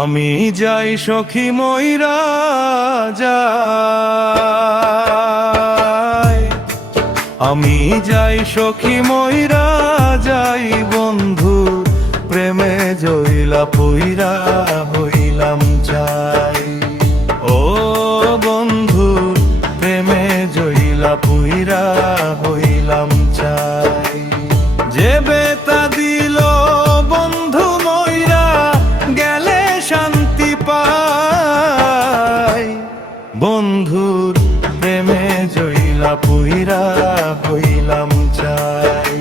আমি যাই সখী ময়রা যাই, আমি যাই সখী ময়রা যাই, বন্ধু প্রেমে জইলা পুইরা হইলাম চাই। ও বন্ধু প্রেমে জইলা পুইরা হইলাম চাই। যে বেতা দিল বন্ধু ময়রা গেলে শান্তি পাই, বন্ধুর প্রেমে জইলা পুইরা হইলাম চাই।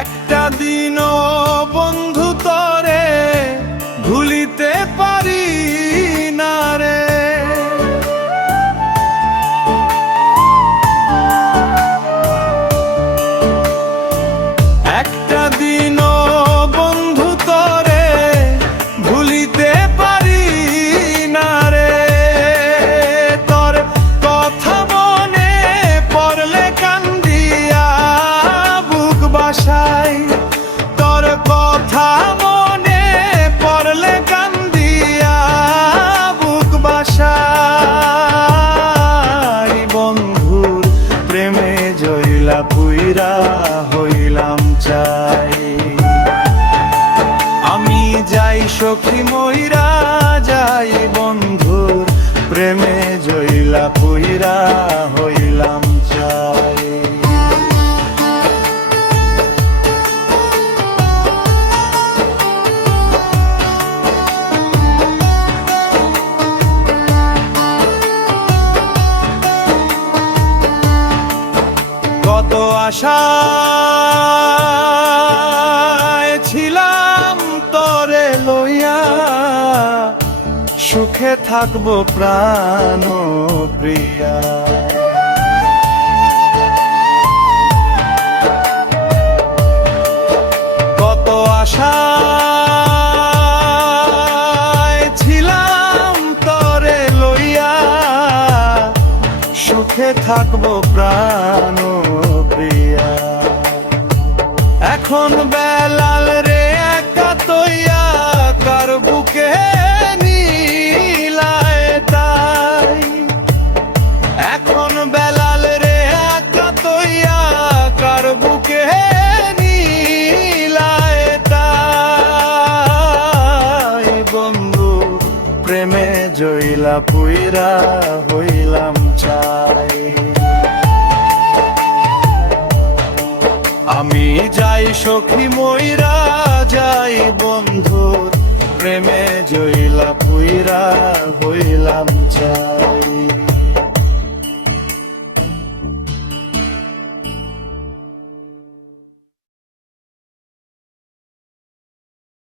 একটা দিনও বন্ধু তরে ভুলিতে পারি না রে, একটা দিনও বন্ধু তরে ভুলিতে পারি না রে। তোর কথা মনে পড়লে কান্দিয়া বুক বাসাই, তোর কথা মনে পড়লে কান্দিয়া বুক বাসাই, বন্ধুর প্রেমে জইলা পুইরা হইলাম চাই। আমি যাই সখী ময়রা যাই, বন্ধুর প্রেমে জইলা পুইরা হইলাম চাই। কত আশায় ছিলাম তরে লইয়া, সুখে থাকবো প্রাণ প্রিয়া। কত আশায় ছিলাম তরে লইয়া, সুখে থাকবো প্রাণ প্রিয়া। এখন বেলাল রে একা তৈয়া কার বুকে নিলায় তাই, এখন বেলাল রে একা তৈয়া কার বুকে নিলায় তাই, বন্ধু প্রেমে জইলা পুইরা হইলাম চাই। আমি যাই সখী ময়রা যাই, বন্ধুর প্রেমে জইলা পুইরা হইলাম চাই।